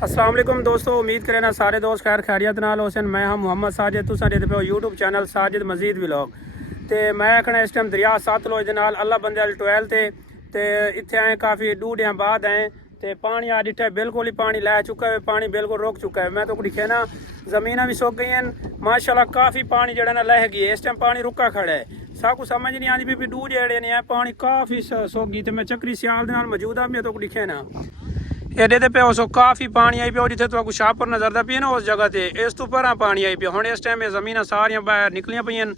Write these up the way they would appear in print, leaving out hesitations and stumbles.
अस्सलाम वालेकुम दोस्तों, उम्मीद करें ना सारे दोस्त खैर खैरियत नाल होसन। मैं हम मुहम्मद साजिद, तुसां देखदे पे यूट्यूब चैनल साजिद मजीद व्लॉग। ते मैं आखना इस टाइम दरिया सतलुज दे नाल अल्लाह बंदे वाली टवेल ते इत्थे आए काफ़ी डूढ़ियां बाद आए ते पानी आ डिठा बिल्कुल ही पानी लै चुका है, पानी बिल्कुल रुक चुका है। मैं तो दिखे ना ज़मीनां भी सुक गई हैं माशाल्लाह, काफ़ी पानी जड़ा ना लह गई है। इस टाइम पानी रुका खड़ा है, साकू समझ नहीं आती भी डूढ़ जेड़े ने पानी काफ़ी सुक गई। तो मैं चक्री सियाल दे नाल मौजूद हाँ, मैं तो दिखे ना एडे दे पे उस काफ़ी पानी आई पिया जिथे तो शाहपुर नजरदा पी ना उस जगह ते इस तो पर पानी आई पिया। हुण इस टाइम जमीन सारियां बाहर निकलियां पईयां।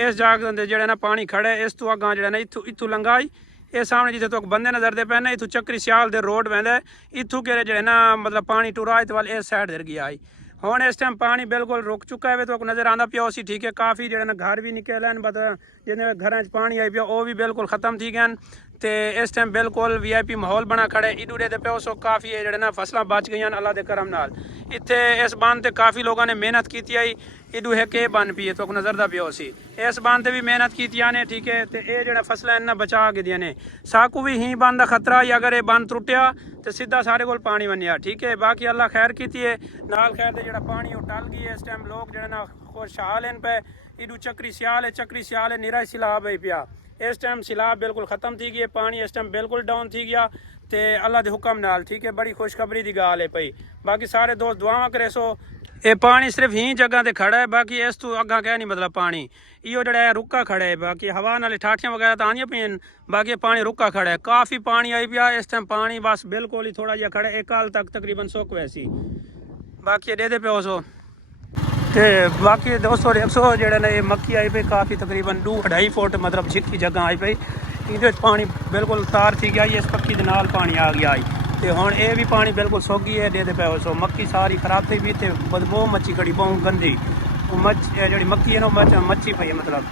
इस जगह जेड़ा ना पानी खड़ा है, इस तो अगां जेड़ा ना इत्थू लंघाई ये सामने जिथे तो बंदे नजरदे पे ना इत्थू चक्री सियाल दे रोड वैंदा इत्थू के जेड़े ना मतलब पानी टुरा वाल इस साइड दे गया आई। हुण इस टाइम पानी बिल्कुल रुक चुका है, तो नज़र आंदा पिया उसी ठीक है। काफ़ी जेड़े ना घर भी निकले हैं, मतलब जिन्हें घर पानी आई पिया वो भी बिल्कुल ख़त्म थी गए। तो इस टाइम बिल्कुल VIP माहौल बना खड़े इडूरे दे पे सो काफ़ी जेड़े ना फसलां बच गई अल्लाह के करम नाल। इत्थे इस बंद ते काफ़ी लोगों ने मेहनत की आई। इडू है के बन पी तो नज़रदा पिया उसी इस बंद भी मेहनत की ने, ठीक है। तो ये जो फसलें इन्ना बचा के दिया ने साकू भी ही बंद का खतरा ही, अगर ये बंद टुटिया तो सीधा सारे को पानी बनिया, ठीक है। बाकी अल्लाह खैर की है नाल खैर दे जो पानी वो टल गई है। इस टाइम लोग जो ना खुशहाल हैं पे इडू चक्री सियाल है निरा सिलाब है पिया। इस टाइम सिलाब बिल्कुल ख़त्म थी गई, पानी इस टाइम बिल्कुल डाउन थी गया तो अल्लाह के हुक्म नाल, ठीक है। बड़ी खुशखबरी की गाल है पई। बाकी सारे दोस्त दुआवां करे सो ये पानी सिर्फ ही जगह ते खड़ा है, बाकी इस तो अगा क्या नहीं मतलब पानी इो जड़ा रुका खड़ा है। बाकी हवा नाल ठाठियां वगैरह तो आंदियां पईयां, बाकी पानी रुका खड़ा है। काफ़ी पानी आई पिया इस टाइम, पानी बस बिल्कुल ही थोड़ा जिहा खड़ा है। एक काल तक तकरीबन सुक वैसी बाकी दे पे सो ते बाकी दोस्तों देखो जेड़ा ना ये मक्की आई पई काफ़ी तकरीबन 2-2.5 फुट मतलब जिक्की जगह आई पई। ये पानी बिल्कुल तार थी गया, इस पक्की के नाल पानी आ गया आई। तो हुण ये भी पानी बिल्कुल सुक गई है। दे पे सो मक्की सारी खराब थी भी, बदबू मच्छी खड़ी बहुत गंदी मच्छ जी मक्की है ना मच्छी पई है मतलब।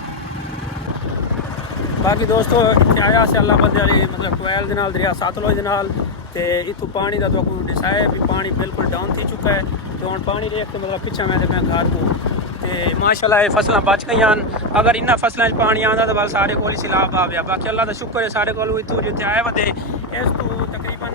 बाकी दोस्तों आया से अल्लाह बंदे वाली मतलब टवेल के नाल दरिया सतलुज के नाल ते इतों पानी का तो डिसाइड भी पानी बिल्कुल डाउन थी चुका है। तो हम पानी देख के मतलब पिछा मैं घर को तो माशाल्लाह फसलें बच गई। अगर इन्होंने फसलों पानी आता तो बल सारे को सैलाब आ गया। बाकी अल्लाह का शुक्र है सारे को इतों जितने आए वे इस तो तकरीबन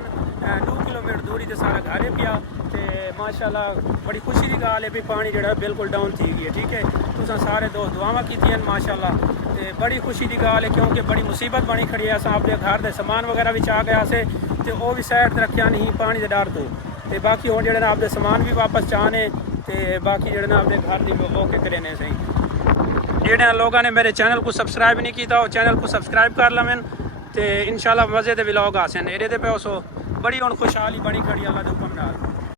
2 किलोमीटर दूरी से सारा घर है पिया। तो माशाल्लाह बड़ी खुशी की गाल है भी पानी जो बिल्कुल डाउन थी गई है, ठीक है। तुसां सारे दोस्त दुआवां कीतियां माशाल्लाह, तो बड़ी खुशी की गाल है क्योंकि बड़ी मुसीबत बनी खड़ी है। अस अपने घर के समान वगैरह भी आ गया से तो वह भी साइड रखा नहीं पानी के डर तो। बाकी हम जो आपके समान भी वापस चाहने तो बाकी जो अपने घर की मौके करेने सही। जो लोगों ने मेरे चैनल को सब्सक्राइब नहीं किया वो चैनल को सब्सक्राइब कर लवें तो इंशाल्लाह मज़े के व्लॉग आसन। एडे पे सो बड़ी हम खुशहाली बनी खड़ी अल्लाह के हुक्म नाल।